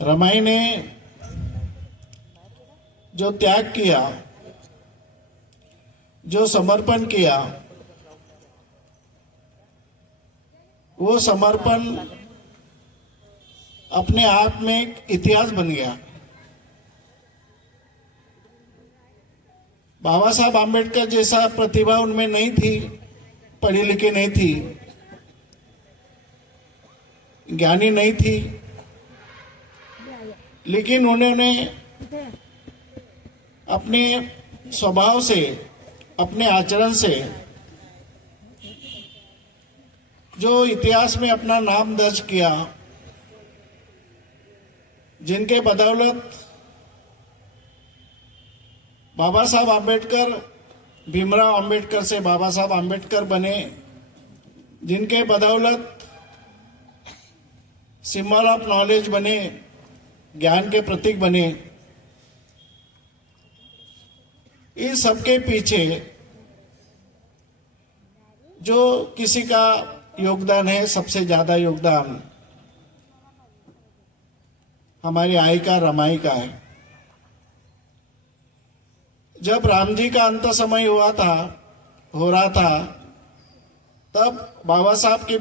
रमाई ने जो त्याग किया, जो समर्पण किया, वो समर्पण अपने आप में एक इतिहास बन गया। बाबा साहब आम्बेडकर जैसा प्रतिभा उनमें नहीं थी, पढ़ी लिखी नहीं थी, ज्ञानी नहीं थी, लेकिन उन्होंने अपने स्वभाव से, अपने आचरण से जो इतिहास में अपना नाम दर्ज किया, जिनके बदौलत बाबा साहब आम्बेडकर भीमराव आम्बेडकर से बाबा साहब आम्बेडकर बने, जिनके बदौलत सिंबल ऑफ नॉलेज बने, ज्ञान के प्रतीक बने, इन सबके पीछे जो किसी का योगदान है, सबसे ज्यादा योगदान हमारी आई का, रमाई का है। जब राम जी का अंत समय हो रहा था, तब बाबा साहब के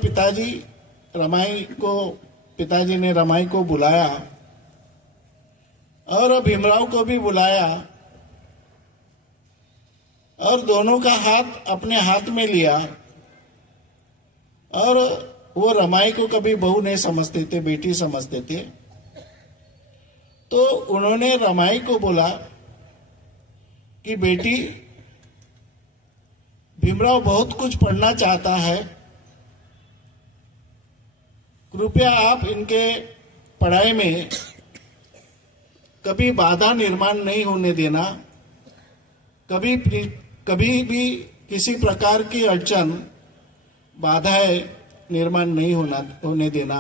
पिताजी ने रमाई को बुलाया और भीमराव को भी बुलाया और दोनों का हाथ अपने हाथ में लिया। और वो रमाई को कभी बहू नहीं समझते थे, बेटी समझते थे। तो उन्होंने रमाई को बोला कि बेटी, भीमराव बहुत कुछ पढ़ना चाहता है, कृपया आप इनके पढ़ाई में कभी बाधा निर्माण नहीं होने देना, कभी भी किसी प्रकार की अड़चन, बाधाएं निर्माण नहीं होने देना।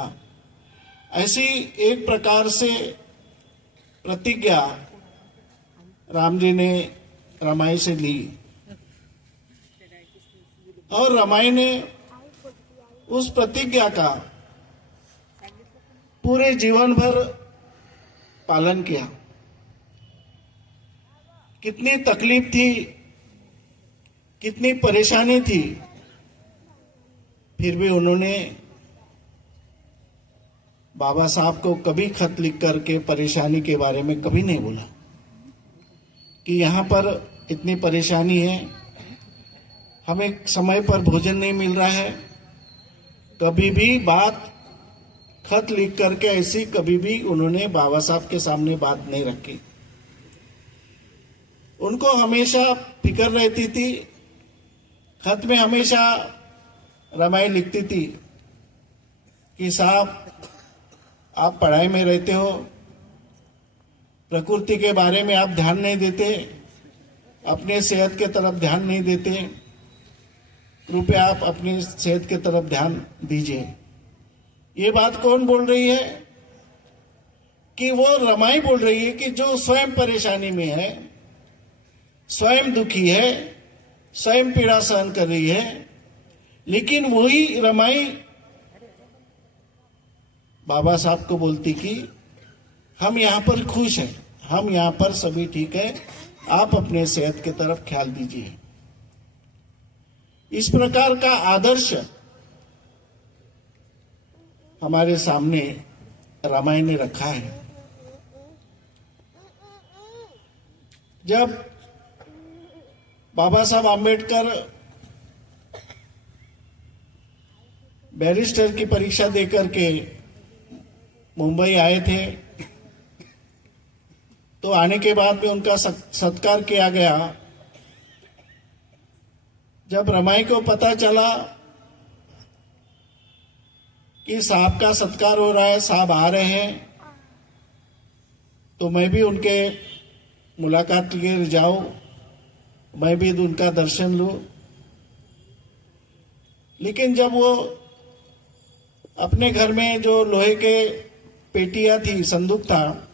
ऐसी एक प्रकार से प्रतिज्ञा राम जी ने रमाई से ली और रमाई ने उस प्रतिज्ञा का पूरे जीवन भर पालन किया। कितनी तकलीफ थी, कितनी परेशानी थी, फिर भी उन्होंने बाबा साहब को कभी खत लिख करके परेशानी के बारे में कभी नहीं बोला कि यहाँ पर इतनी परेशानी है, हमें समय पर भोजन नहीं मिल रहा है। कभी भी बात खत लिख करके ऐसी कभी भी उन्होंने बाबा साहब के सामने बात नहीं रखी। उनको हमेशा फिक्र रहती थी, खत में हमेशा रमाई लिखती थी कि साहब, आप पढ़ाई में रहते हो, प्रकृति के बारे में आप ध्यान नहीं देते, अपने सेहत के तरफ ध्यान नहीं देते, कृपया आप अपनी सेहत के तरफ ध्यान दीजिए। ये बात कौन बोल रही है? कि वो रमाई बोल रही है कि जो स्वयं परेशानी में है, स्वयं दुखी है, स्वयं पीड़ा सहन कर रही है, लेकिन वही रमाई बाबा साहब को बोलती कि हम यहाँ पर खुश हैं, हम यहाँ पर सभी ठीक है, आप अपने सेहत की तरफ ख्याल दीजिए। इस प्रकार का आदर्श हमारे सामने रमाई ने रखा है। जब बाबा साहब आम्बेडकर बैरिस्टर की परीक्षा देकर के मुंबई आए थे, तो आने के बाद में उनका सत्कार किया गया। जब रमाई को पता चला कि साहब का सत्कार हो रहा है, साहब आ रहे हैं, तो मैं भी उनके मुलाकात के लिए जाऊं, मैं भी उनका दर्शन लूं। लेकिन जब वो अपने घर में जो लोहे के पेटियां थी, संदूक था,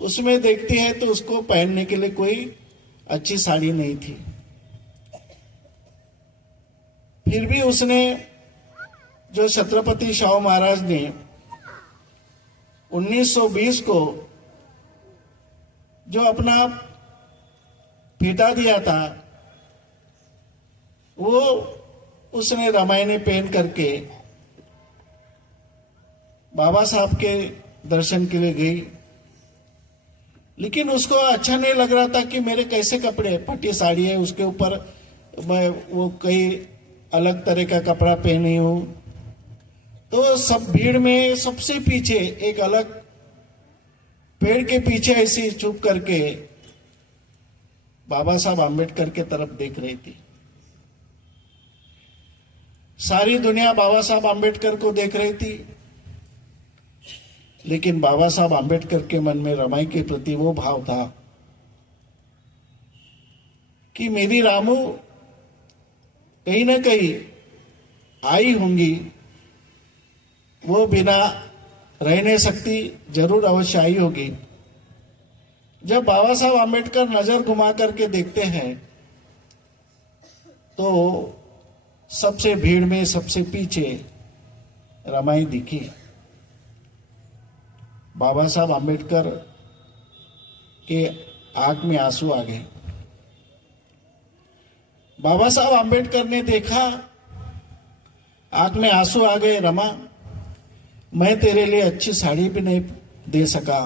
उसमें देखती है तो उसको पहनने के लिए कोई अच्छी साड़ी नहीं थी। फिर भी उसने, जो छत्रपति शाहू महाराज ने 1920 को जो अपना पिता दिया था, वो उसने रामायणी पहन करके बाबा साहब के दर्शन के लिए गई। लेकिन उसको अच्छा नहीं लग रहा था कि मेरे कैसे कपड़े, फटी साड़ी है, उसके ऊपर मैं वो कई अलग तरह का कपड़ा पहनी हूं। तो सब भीड़ में सबसे पीछे एक अलग पेड़ के पीछे ऐसी चुप करके बाबा साहब आम्बेडकर के तरफ देख रही थी। सारी दुनिया बाबा साहब आम्बेडकर को देख रही थी, लेकिन बाबा साहब आम्बेडकर के मन में रमाई के प्रति वो भाव था कि मेरी रामू कहीं ना कहीं आई होंगी, वो बिना रह नहीं सकती, जरूर अवश्य आई होगी। जब बाबा साहब आम्बेडकर नजर घुमा करके देखते हैं तो सबसे भीड़ में सबसे पीछे रमाई दिखी। बाबा साहब आम्बेडकर के आंख में आंसू आ गए। बाबा साहब आम्बेडकर ने देखा, आंख में आंसू आ गए। रमा, मैं तेरे लिए अच्छी साड़ी भी नहीं दे सका,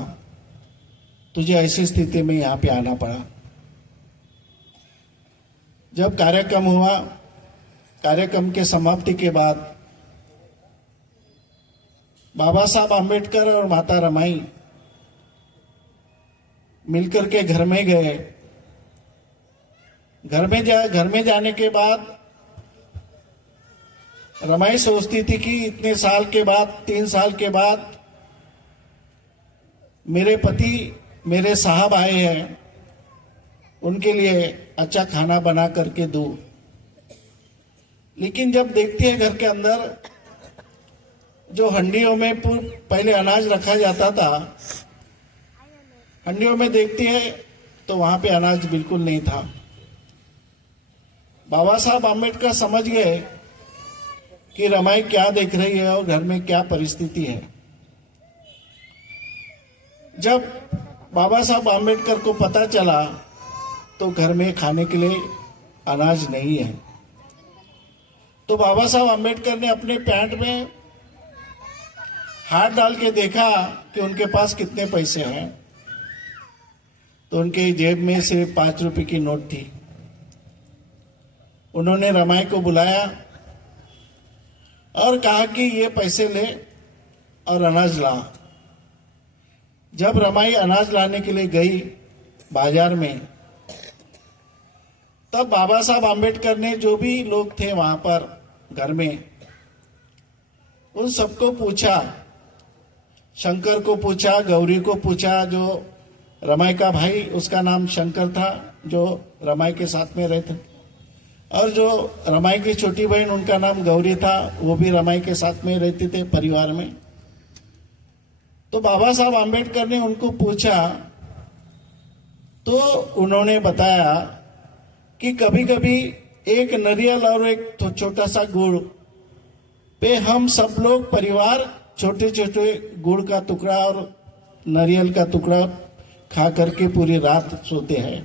तुझे ऐसी स्थिति में यहां पे आना पड़ा। जब कार्यक्रम हुआ, कार्यक्रम के समाप्ति के बाद बाबा साहब आम्बेडकर और माता रमाई मिलकर के घर में गए। घर में जाने के बाद रमाई सोचती थी कि इतने साल के बाद, 3 साल के बाद मेरे पति, मेरे साहब आए हैं, उनके लिए अच्छा खाना बना करके दूं। लेकिन जब देखती है घर के अंदर जो हंडियों में पहले अनाज रखा जाता था, हंडियों में देखती है तो वहां पे अनाज बिल्कुल नहीं था। बाबा साहब आम्बेडकर समझ गए कि रमाई क्या देख रही है और घर में क्या परिस्थिति है। जब बाबा साहब आम्बेडकर को पता चला तो घर में खाने के लिए अनाज नहीं है। तो बाबा साहब आम्बेडकर ने अपने पैंट में हाथ डाल के देखा कि उनके पास कितने पैसे हैं। तो उनके जेब में सिर्फ 5 रुपए की नोट थी। उन्होंने रमाई को बुलाया और कहा कि ये पैसे ले और अनाज ला। जब रमाई अनाज लाने के लिए गई बाजार में, तब बाबा साहब आम्बेडकर ने जो भी लोग थे वहां पर घर में, उन सबको पूछा। शंकर को पूछा, गौरी को पूछा, जो रमाई का भाई, उसका नाम शंकर था, जो रमाई के साथ में रहते, और जो रमाई की छोटी बहन, उनका नाम गौरी था, वो भी रमाई के साथ में रहते थे परिवार में। तो बाबा साहब आम्बेडकर ने उनको पूछा तो उन्होंने बताया कि कभी कभी एक नारियल और एक छोटा सा गुड़ पे हम सब लोग परिवार छोटे छोटे गुड़ का टुकड़ा और नारियल का टुकड़ा खा करके पूरी रात सोते हैं।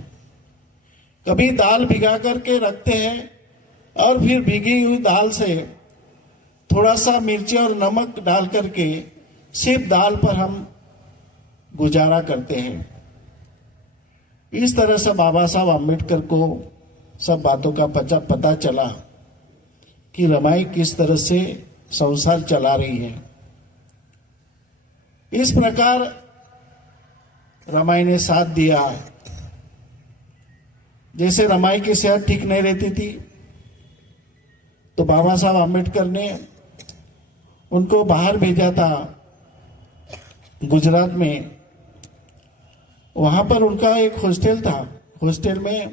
कभी दाल भिगा करके रखते हैं और फिर भीगी हुई दाल से थोड़ा सा मिर्ची और नमक डाल करके सिर्फ दाल पर हम गुजारा करते हैं। इस तरह से बाबा साहब आम्बेडकर को सब बातों का पता चला कि रमाई किस तरह से संसार चला रही है। इस प्रकार रमाई ने साथ दिया। जैसे रमाई की सेहत ठीक नहीं रहती थी तो बाबा साहब आम्बेडकर ने उनको बाहर भेजा था गुजरात में। वहां पर उनका एक हॉस्टल था। हॉस्टल में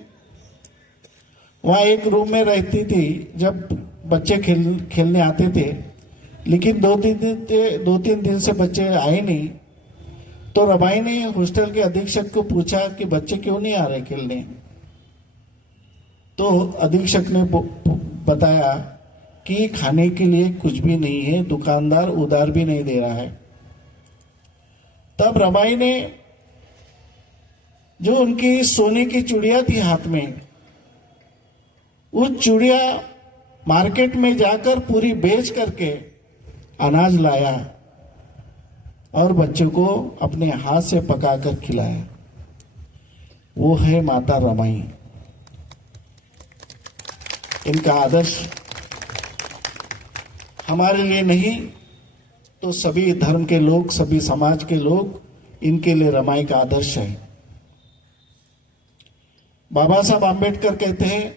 वहां एक रूम में रहती थी। जब बच्चे खेलने आते थे, लेकिन 2-3 दिन से बच्चे आए नहीं, तो रमाई ने हॉस्टल के अधीक्षक को पूछा कि बच्चे क्यों नहीं आ रहे खेलने। तो अधीक्षक ने बताया कि खाने के लिए कुछ भी नहीं है, दुकानदार उधार भी नहीं दे रहा है। तब रमाई ने जो उनकी सोने की चूड़िया थी हाथ में, उस चूड़िया मार्केट में जाकर पूरी बेच करके अनाज लाया और बच्चों को अपने हाथ से पकाकर खिलाया। वो है माता रमाई। इनका आदर्श हमारे लिए नहीं तो सभी धर्म के लोग, सभी समाज के लोग, इनके लिए रमाई का आदर्श है। बाबा साहब आम्बेडकर कहते हैं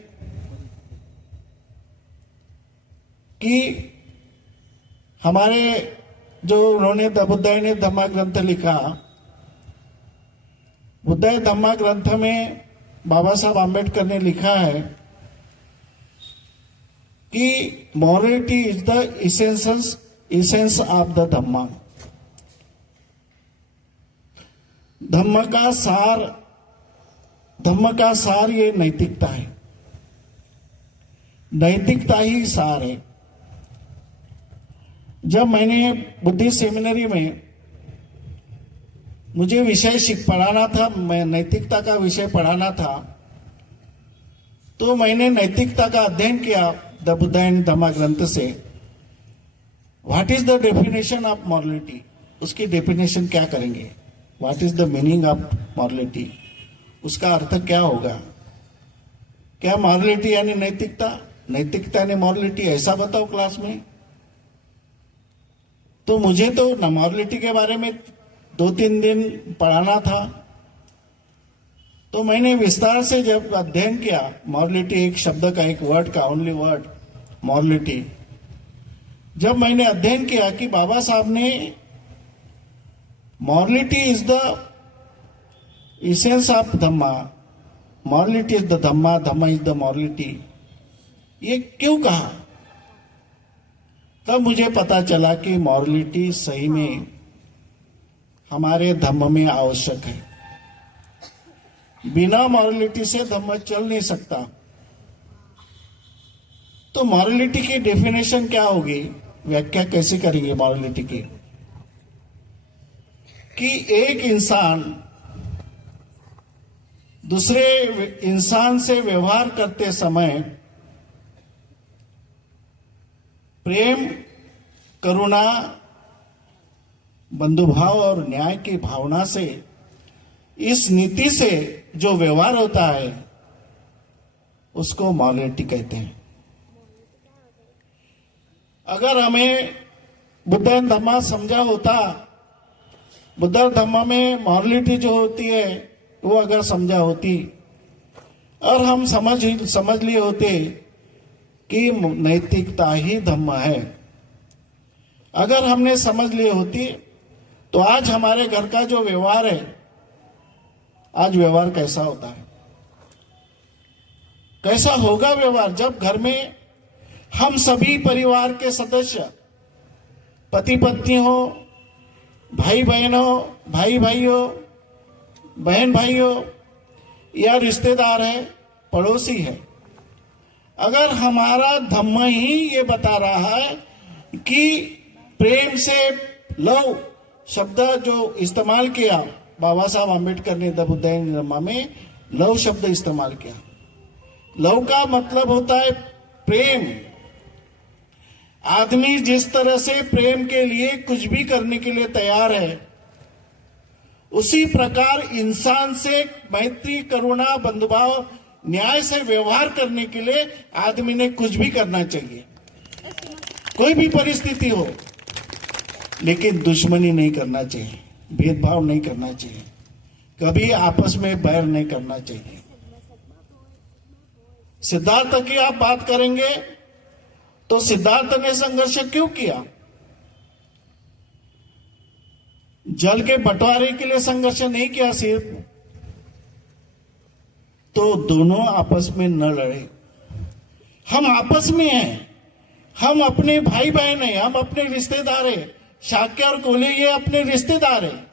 कि हमारे जो उन्होंने बुद्धाय धम्मा ग्रंथ लिखा, बुद्धाय धम्मा ग्रंथ में बाबा साहब आम्बेडकर ने लिखा है कि morality is the essence of the Dhamma. Dhamma का सार ये नैतिकता है। नैतिकता ही सार है। जब मैंने बुद्धिस्ट सेमिनरी में मुझे विषय पढ़ाना था, मैं नैतिकता का विषय पढ़ाना था, तो मैंने नैतिकता का अध्ययन किया द बुद्धा एंड धम्मा ग्रंथ से। What is the definition of morality, उसकी डेफिनेशन क्या करेंगे। What is the meaning of morality, उसका अर्थ क्या होगा। क्या मॉरलिटी यानी नैतिकता, नैतिकता यानी मॉरलिटी, ऐसा बताओ क्लास में। तो मुझे तो न मॉरलिटी के बारे में 2-3 दिन पढ़ाना था, तो मैंने विस्तार से जब अध्ययन किया, मॉरलिटी एक शब्द का, एक वर्ड का, ओनली वर्ड मॉरलिटी, जब मैंने अध्ययन किया कि बाबा साहब ने morality is the essence of Dhamma, morality is the Dhamma, Dhamma is the morality, ये क्यों कहा, तब मुझे पता चला कि मॉरलिटी सही में हमारे धम्म में आवश्यक है। बिना मॉरलिटी से धम्म चल नहीं सकता। तो मॉरलिटी की डेफिनेशन क्या होगी, व्याख्या कैसे करेंगे मॉरलिटी की, कि एक इंसान दूसरे इंसान से व्यवहार करते समय प्रेम, करुणा, बंधुभाव और न्याय की भावना से, इस नीति से जो व्यवहार होता है उसको मॉरलिटी कहते हैं। अगर हमें बुद्ध धम्मा समझा होता, बुद्ध धम्मा में मॉरलिटी जो होती है वो अगर समझा होती और हम समझ लिए होते कि नैतिकता ही धम्म है, अगर हमने समझ लिए होती तो आज हमारे घर का जो व्यवहार है, आज व्यवहार कैसा होता है, कैसा होगा व्यवहार, जब घर में हम सभी परिवार के सदस्य, पति पत्नी हो, भाई बहन हो, भाई भाई हो, बहन भाई हो, या रिश्तेदार है, पड़ोसी है, अगर हमारा धम्म ही ये बता रहा है कि प्रेम से लव शब्द जो इस्तेमाल किया बाबा साहब आम्बेडकर ने द बुद्ध एंड धम्मा में, लव शब्द इस्तेमाल किया। लव का मतलब होता है प्रेम। आदमी जिस तरह से प्रेम के लिए कुछ भी करने के लिए तैयार है, उसी प्रकार इंसान से मैत्री, करुणा, बंधुभाव, न्याय से व्यवहार करने के लिए आदमी ने कुछ भी करना चाहिए, कोई भी परिस्थिति हो, लेकिन दुश्मनी नहीं करना चाहिए, भेदभाव नहीं करना चाहिए, कभी आपस में बैर नहीं करना चाहिए। सिद्धार्थ की आप बात करेंगे तो सिद्धार्थ ने संघर्ष क्यों किया, जल के बंटवारे के लिए संघर्ष नहीं किया सिर्फ, तो दोनों आपस में न लड़े। हम आपस में हैं, हम अपने भाई बहन हैं, हम अपने रिश्तेदार हैं, शाक्य और कोले ये अपने रिश्तेदार हैं,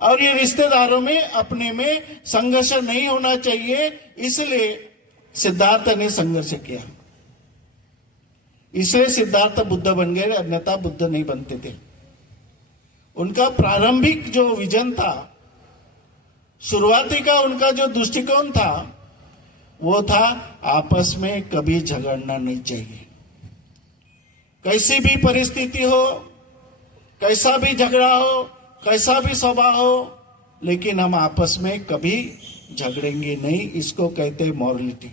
और ये रिश्तेदारों में अपने में संघर्ष नहीं होना चाहिए, इसलिए सिद्धार्थ ने संघर्ष किया, इसलिए सिद्धार्थ बुद्ध बन गए, अन्यथा बुद्ध नहीं बनते थे। उनका प्रारंभिक जो विजन था, शुरुआती का उनका जो दृष्टिकोण था, वो था आपस में कभी झगड़ना नहीं चाहिए। कैसी भी परिस्थिति हो, कैसा भी झगड़ा हो, कैसा भी स्वभाव हो, लेकिन हम आपस में कभी झगड़ेंगे नहीं। इसको कहते हैं मॉरलिटी,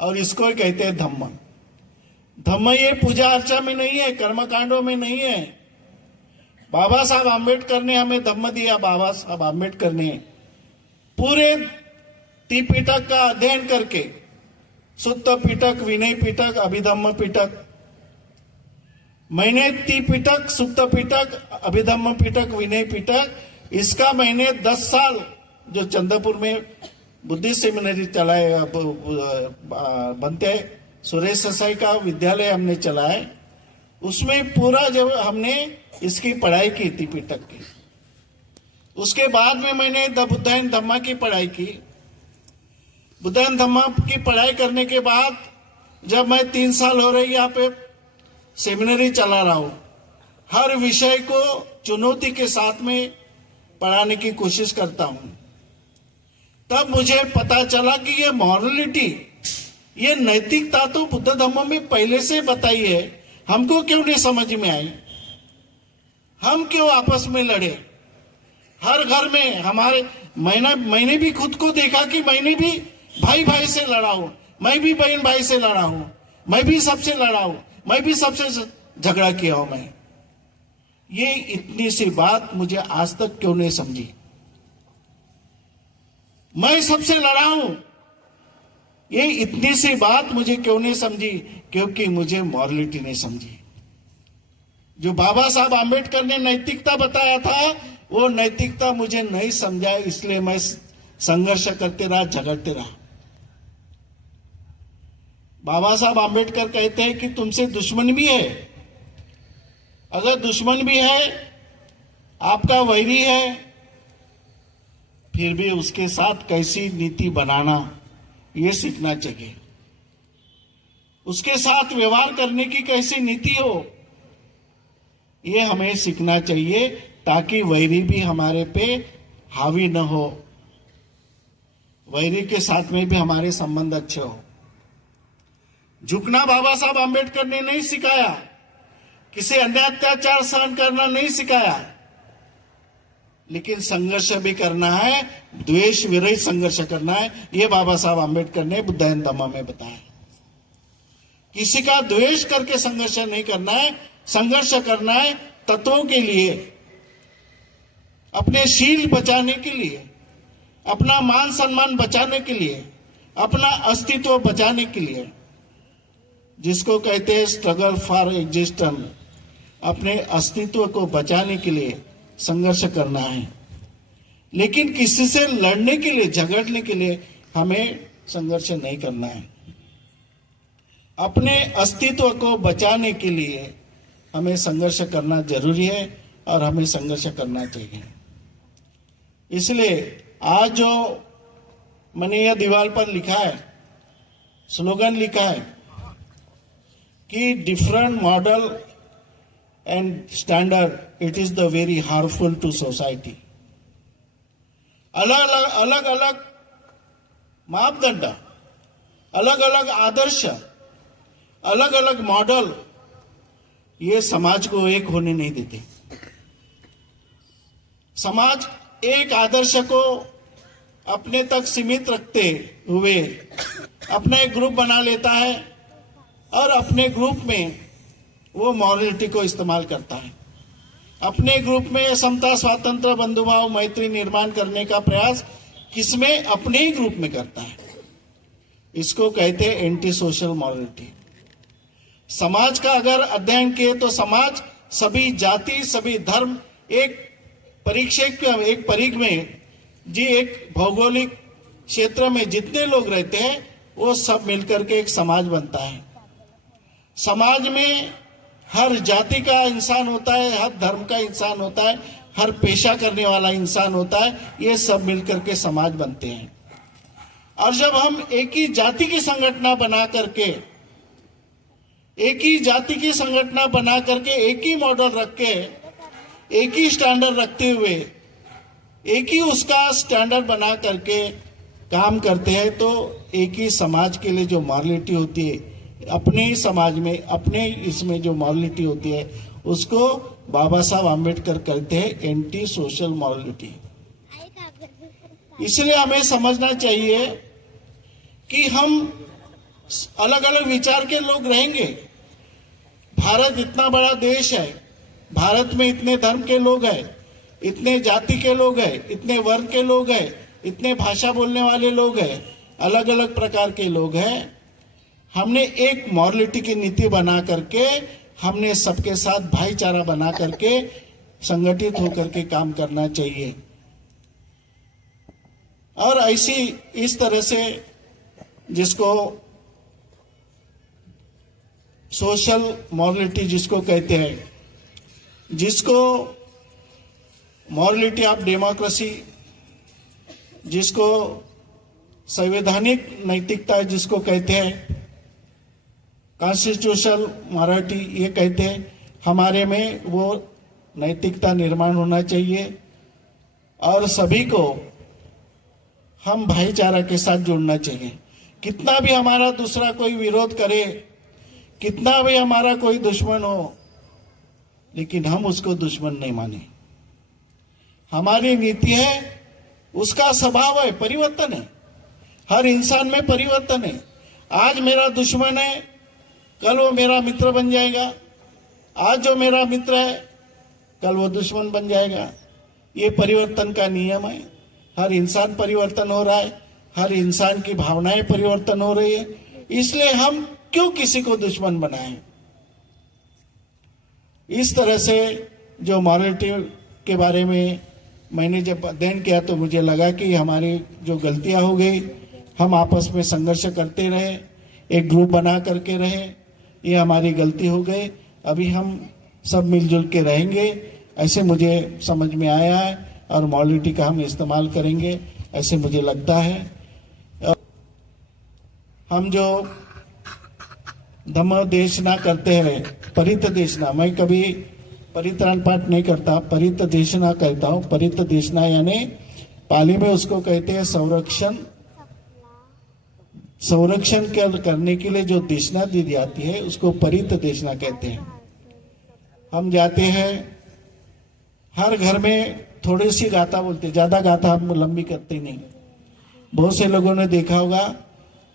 और इसको कहते हैं धम्म। धम्म ये पूजा अर्चा में नहीं है, कर्मकांडों में नहीं है। बाबा साहब आम्बेडकर ने हमें धम्म दिया। बाबा साहब आम्बेडकर ने पूरे त्रिपिटक का अध्ययन करके, सुत्त पिटक, विनय पिटक, अभिधम्म पिटक, मैंने त्रिपिटक, सुत्त पिटक, अभिधम्म पिटक, विनय पिटक, इसका मैंने 10 साल जो चंद्रपुर में बुद्धिस्ट सेमिनरी चलाए, बनते सुरेश ससाई का विद्यालय हमने चलाए, उसमें पूरा जब हमने इसकी पढ़ाई की थी पिटक की। उसके बाद में मैंने द बुद्धायन धम्मा की पढ़ाई की। बुद्धायन धम्मा की पढ़ाई करने के बाद जब मैं 3 साल हो रही यहाँ पे सेमिनरी चला रहा हूं, हर विषय को चुनौती के साथ में पढ़ाने की कोशिश करता हूं, तब मुझे पता चला कि ये मॉरलिटी, ये नैतिकता तो बुद्ध धम्म में पहले से बताई है, हमको क्यों नहीं समझ में आई? हम क्यों आपस में लड़े? हर घर में हमारे, मैंने भी खुद को देखा कि मैंने भी भाई भाई से लड़ा हूं, मैं भी बहन भाई से लड़ा हूं, मैं भी सबसे लड़ा हूं, मैं भी सबसे झगड़ा किया हूं। मैं ये इतनी सी बात मुझे आज तक क्यों नहीं समझी? मैं सबसे लड़ा हूं, ये इतनी सी बात मुझे क्यों नहीं समझी? क्योंकि मुझे मॉरलिटी नहीं समझी। जो बाबा साहब आम्बेडकर ने नैतिकता बताया था, वो नैतिकता मुझे नहीं समझा, इसलिए मैं संघर्ष करते रहा, झगड़ते रहा। बाबा साहब आम्बेडकर कहते हैं कि तुमसे दुश्मन भी है, अगर दुश्मन भी है, आपका वैरी है, फिर भी उसके साथ कैसी नीति बनाना, ये सीखना चाहिए। उसके साथ व्यवहार करने की कैसी नीति हो, ये हमें सीखना चाहिए, ताकि वैरी भी हमारे पे हावी न हो, वैरी के साथ में भी हमारे संबंध अच्छे हो। झुकना बाबा साहब आम्बेडकर ने नहीं सिखाया, किसी अन्य अत्याचार सहन करना नहीं सिखाया, लेकिन संघर्ष भी करना है, द्वेष विरहित संघर्ष करना है, ये बाबा साहब आम्बेडकर ने बुद्धायन धम्मा में बताया। किसी का द्वेष करके संघर्ष नहीं करना है, संघर्ष करना है तत्वों के लिए, अपने शील बचाने के लिए, अपना मान सम्मान बचाने के लिए, अपना अस्तित्व बचाने के लिए, जिसको कहते हैं स्ट्रगल फॉर एग्जिस्टेंस। अपने अस्तित्व को बचाने के लिए संघर्ष करना है, लेकिन किसी से लड़ने के लिए, झगड़ने के लिए हमें संघर्ष नहीं करना है। अपने अस्तित्व को बचाने के लिए हमें संघर्ष करना जरूरी है, और हमें संघर्ष करना चाहिए। इसलिए आज जो मैंने यह दीवार पर लिखा है, स्लोगन लिखा है कि different model and standard, it is the very harmful to society. अलग अलग मापदंड, अलग अलग आदर्श, अलग अलग मॉडल, ये समाज को एक होने नहीं देते। समाज एक आदर्श को अपने तक सीमित रखते हुए अपना एक ग्रुप बना लेता है, और अपने ग्रुप में वो मॉरलिटी को इस्तेमाल करता है। अपने ग्रुप में समता, स्वातंत्र, बंधुभाव, मैत्री निर्माण करने का प्रयास किसमें? अपने ही ग्रुप में करता है। इसको कहते हैं एंटी सोशल मॉरलिटी। समाज का अगर अध्ययन किए तो समाज, सभी जाति, सभी धर्म, एक परिघ में जी, एक भौगोलिक क्षेत्र में जितने लोग रहते हैं, वो सब मिलकर के एक समाज बनता है। समाज में हर जाति का इंसान होता है, हर धर्म का इंसान होता है, हर पेशा करने वाला इंसान होता है, ये सब मिलकर के समाज बनते हैं। और जब हम एक ही जाति की संगठन बना करके, एक ही जाति की संगठन बना करके, एक ही मॉडल रख के एक ही स्टैंडर्ड रखते हुए एक ही उसका स्टैंडर्ड बना करके काम करते हैं तो एक ही समाज के लिए जो मॉरलिटी होती है, अपने ही समाज में अपने इसमें जो मॉरलिटी होती है उसको बाबा साहब आम्बेडकर कहते हैं एंटी सोशल मॉरलिटी। इसलिए हमें समझना चाहिए कि हम अलग अलग विचार के लोग रहेंगे। भारत इतना बड़ा देश है, भारत में इतने धर्म के लोग हैं, इतने जाति के लोग हैं, इतने वर्ण के लोग हैं, इतने भाषा बोलने वाले लोग हैं, अलग अलग प्रकार के लोग हैं। हमने एक मॉरलिटी की नीति बना करके हमने सबके साथ भाईचारा बना करके संगठित होकर के काम करना चाहिए। और ऐसी इस तरह से जिसको सोशल मॉरलिटी जिसको कहते हैं, जिसको मॉरलिटी ऑफ डेमोक्रेसी, जिसको संवैधानिक नैतिकता जिसको कहते हैं, कॉन्स्टिट्यूशनल मॉरलिटी ये कहते हैं, हमारे में वो नैतिकता निर्माण होना चाहिए। और सभी को हम भाईचारा के साथ जुड़ना चाहिए। कितना भी हमारा दूसरा कोई विरोध करे, कितना भी हमारा कोई दुश्मन हो, लेकिन हम उसको दुश्मन नहीं माने। हमारी नीति है, उसका स्वभाव है, परिवर्तन है। हर इंसान में परिवर्तन है। आज मेरा दुश्मन है, कल वो मेरा मित्र बन जाएगा। आज जो मेरा मित्र है, कल वो दुश्मन बन जाएगा। ये परिवर्तन का नियम है। हर इंसान परिवर्तन हो रहा है, हर इंसान की भावनाएं परिवर्तन हो रही है। इसलिए हम क्यों किसी को दुश्मन बनाएं? इस तरह से जो मॉरलिटी के बारे में मैंने जब अध्ययन किया तो मुझे लगा कि हमारी जो गलतियां हो गई, हम आपस में संघर्ष करते रहे, एक ग्रुप बना करके रहे, ये हमारी गलती हो गई। अभी हम सब मिलजुल के रहेंगे, ऐसे मुझे समझ में आया है, और मॉरलिटी का हम इस्तेमाल करेंगे ऐसे मुझे लगता है। हम जो धम्म देशना करते हैं, परित देशना, मैं कभी परित्राण पाठ नहीं करता, परित देशना कहता हूँ। परित देशना यानी पाली में उसको कहते हैं संरक्षण करने के लिए जो देशना दी जाती है उसको परित देशना कहते हैं। हम जाते हैं, हर घर में थोड़ी सी गाथा बोलते, ज्यादा गाथा हम लंबी करते नहीं। बहुत से लोगों ने देखा होगा,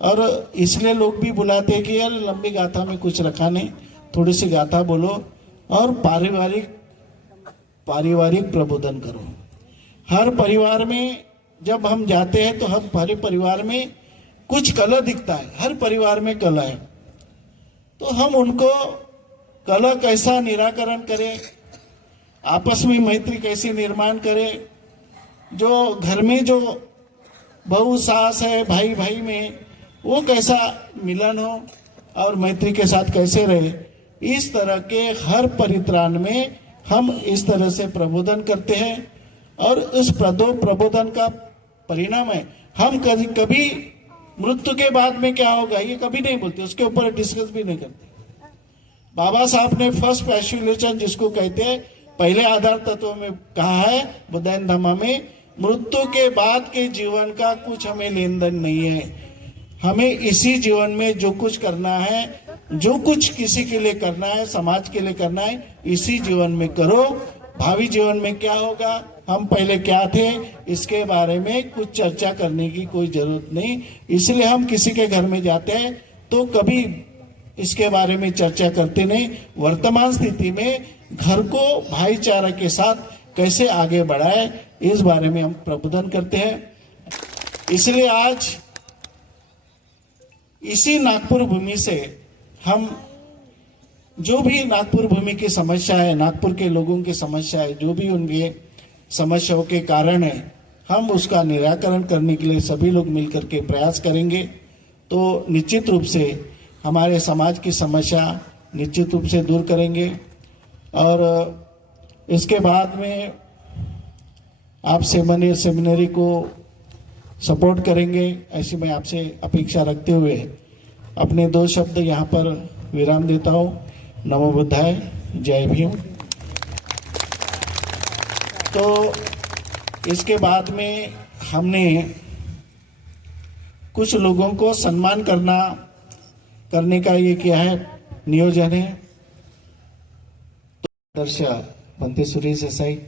और इसलिए लोग भी बुलाते हैं कि यार लंबी गाथा में कुछ रखा नहीं, थोड़ी सी गाथा बोलो और पारिवारिक प्रबोधन करो। हर परिवार में जब हम जाते हैं तो हम हर परिवार में कुछ कला दिखता है, हर परिवार में कला है, तो हम उनको कला कैसा निराकरण करें, आपस में मैत्री कैसे निर्माण करें, जो घर में जो बहू सास है, भाई भाई में वो कैसा मिलन हो और मैत्री के साथ कैसे रहे। इस तरह के हर परित्राण में हम इस तरह से प्रबोधन करते हैं, और उस प्रबोधन का परिणाम है हम कभी मृत्यु के बाद में क्या होगा ये कभी नहीं बोलते, उसके ऊपर डिस्कस भी नहीं करते। बाबा साहब ने फर्स्ट पोस्टुलेशन जिसको कहते हैं, पहले आधार तत्व में कहा है बुद्धायन धम्मा में, मृत्यु के बाद के जीवन का कुछ हमें लेन देन नहीं है। हमें इसी जीवन में जो कुछ करना है, जो कुछ किसी के लिए करना है, समाज के लिए करना है, इसी जीवन में करो। भावी जीवन में क्या होगा, हम पहले क्या थे, इसके बारे में कुछ चर्चा करने की कोई जरूरत नहीं। इसलिए हम किसी के घर में जाते हैं तो कभी इसके बारे में चर्चा करते नहीं। वर्तमान स्थिति में घर को भाईचारा के साथ कैसे आगे बढ़ाए, इस बारे में हम प्रबोधन करते हैं। इसलिए आज इसी नागपुर भूमि से हम जो भी नागपुर भूमि की समस्या है, नागपुर के लोगों की समस्या है, जो भी उनके समस्याओं के कारण है, हम उसका निराकरण करने के लिए सभी लोग मिलकर के प्रयास करेंगे। तो निश्चित रूप से हमारे समाज की समस्या निश्चित रूप से दूर करेंगे, और इसके बाद में आप सेमिनरी को सपोर्ट करेंगे, ऐसी मैं आपसे अपेक्षा रखते हुए अपने 2 शब्द यहाँ पर विराम देता हूँ। नमो बुद्धाय, जय भीम। तो इसके बाद में हमने कुछ लोगों को सम्मान करने का ये किया है, नियोजन है। तो आदर्श बनते सुरेश देसाई,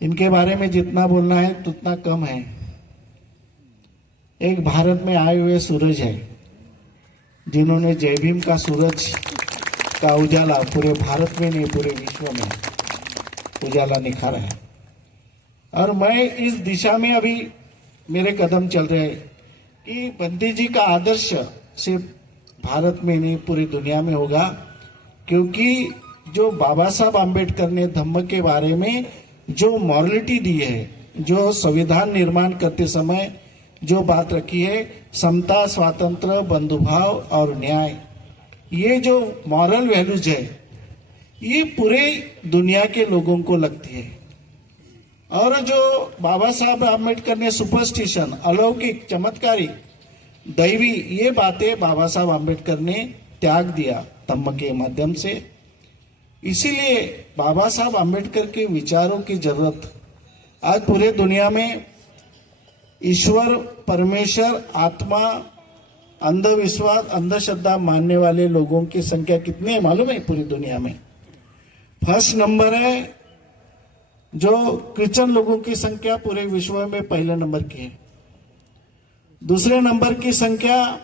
इनके बारे में जितना बोलना है उतना कम है। एक भारत में आए हुए सूरज है, जिन्होंने जय भीम का सूरज का उजाला पूरे भारत में नहीं पूरे विश्व में उजाला निखारा है। और मैं इस दिशा में अभी मेरे कदम चल रहे हैं कि बंटी जी का आदर्श सिर्फ भारत में नहीं पूरी दुनिया में होगा, क्योंकि जो बाबा साहब आम्बेडकर ने धम्म के बारे में जो मॉरलिटी दी है, जो संविधान निर्माण करते समय जो बात रखी है, समता, स्वातंत्र, बंधुभाव और न्याय, ये जो मॉरल वैल्यूज है ये पूरे दुनिया के लोगों को लगती है। और जो बाबा साहब आम्बेडकर ने सुपरस्टिशन, अलौकिक, चमत्कारिक, दैवी, ये बातें बाबा साहब आम्बेडकर ने त्याग दिया धम्म के माध्यम से। इसीलिए बाबा साहब आम्बेडकर के विचारों की जरूरत आज पूरे दुनिया में ईश्वर, परमेश्वर, आत्मा, अंधविश्वास, अंधश्रद्धा मानने वाले लोगों की संख्या कितनी है मालूम है पूरी दुनिया में? फर्स्ट नंबर है जो क्रिश्चियन लोगों की संख्या पूरे विश्व में पहले नंबर की है। दूसरे नंबर की संख्या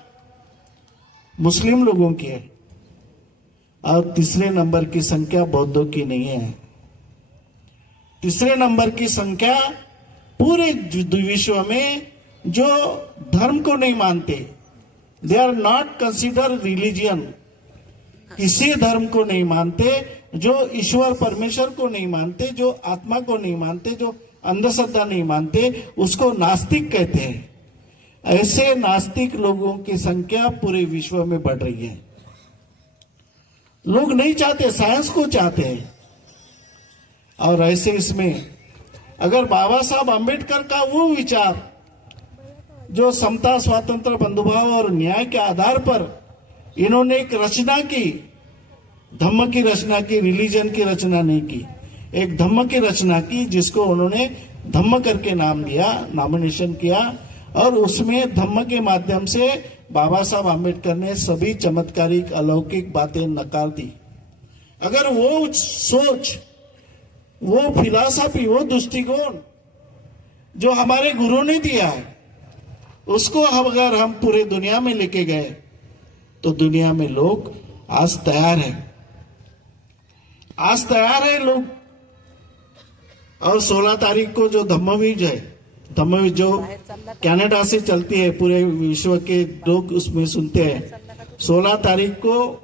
मुस्लिम लोगों की है और तीसरे नंबर की संख्या बौद्धों की नहीं है। तीसरे नंबर की संख्या पूरे विश्व में जो धर्म को नहीं मानते, they are not consider religion, किसी धर्म को नहीं मानते, जो ईश्वर परमेश्वर को नहीं मानते, जो आत्मा को नहीं मानते, जो अंधश्रद्धा नहीं मानते, उसको नास्तिक कहते हैं। ऐसे नास्तिक लोगों की संख्या पूरे विश्व में बढ़ रही है। लोग नहीं चाहते, साइंस को चाहते हैं। और ऐसे इसमें अगर बाबा साहब आम्बेडकर का वो विचार जो समता, स्वातंत्र, बंधुभाव और न्याय के आधार पर इन्होंने एक रचना की, धम्म की रचना की, रिलीजन की रचना नहीं की, एक धम्म की रचना की, जिसको उन्होंने धम्म करके नाम दिया, नॉमिनेशन किया। और उसमें धम्म के माध्यम से बाबा साहब आम्बेडकर ने सभी चमत्कारिक, अलौकिक बातें नकार दी। अगर वो सोच, वो फिलॉसफी, वो दृष्टिकोण जो हमारे गुरु ने दिया है, उसको अगर हम पूरे दुनिया में लेके गए तो दुनिया में लोग आज तैयार है लोग। और 16 तारीख को जो धम्मवीज है, धम्मवीज जो कनाडा से चलती है, पूरे विश्व के लोग उसमें सुनते हैं। 16 तारीख को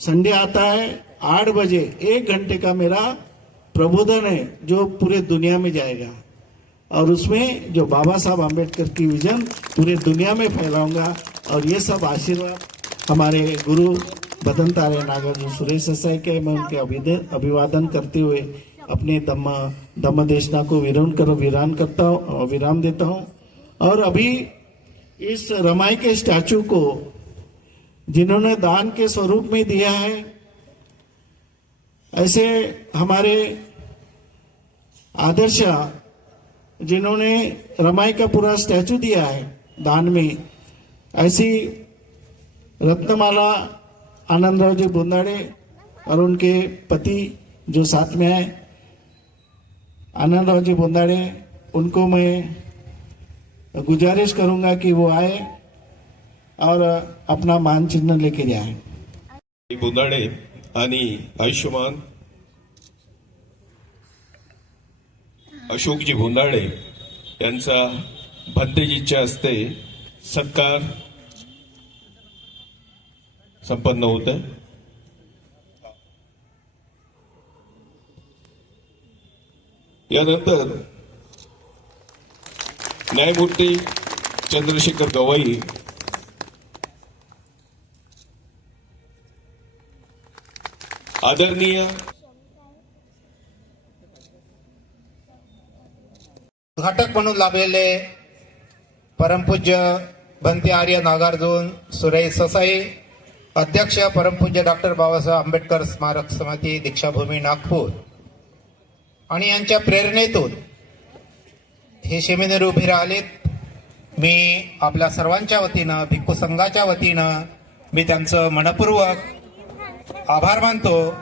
संडे आता है, 8 बजे 1 घंटे का मेरा प्रबोधन है जो पूरे दुनिया में जाएगा। और उसमें जो बाबा साहब आम्बेडकर की विजन पूरे दुनिया में फैलाऊंगा। और ये सब आशीर्वाद हमारे गुरु बदन तारे नागार्जुन सुरेश देसाई के, मैं उनके अभिवादन करते हुए अपने धम्म देशना को विराम देता हूँ। और अभी इस रमाई के स्टैचू को जिन्होंने दान के स्वरूप में दिया है, ऐसे हमारे आदर्श जिन्होंने रमाई का पूरा स्टैचू दिया है दान में, ऐसी रत्नमाला आनंदराव जी बुंदाड़े और उनके पति जो साथ में है आनंदराव जी बुंदाड़े, उनको मैं गुजारिश करूंगा कि वो आए और अपना मान चिन्ह लेके जाए। बुंदाड़े आणि आयुष्यमान अशोकजी बुंदाड़े यांचा भंतेजीच्या हस्ते सत्कार संपन्न होत आहे। यानंतर न्यायमूर्ती चंद्रशेखर गवाई आदरणीय घटक म्हणून लाभलेले परमपूज्य भंते आर्य नागार्जुन सुरेश देसाई, अध्यक्ष परमपूज्य डॉक्टर बाबासाहेब आंबेडकर स्मारक समिती दीक्षाभूमी नागपूर, आणि यांच्या प्रेरणेतून हे सेमिनार उभे राहिलेत. मी आपल्या सर्वांच्या वतीनं, भिक्खू संघाच्या वतीनं मी त्यांचं मनपूर्वक आभार मानतो.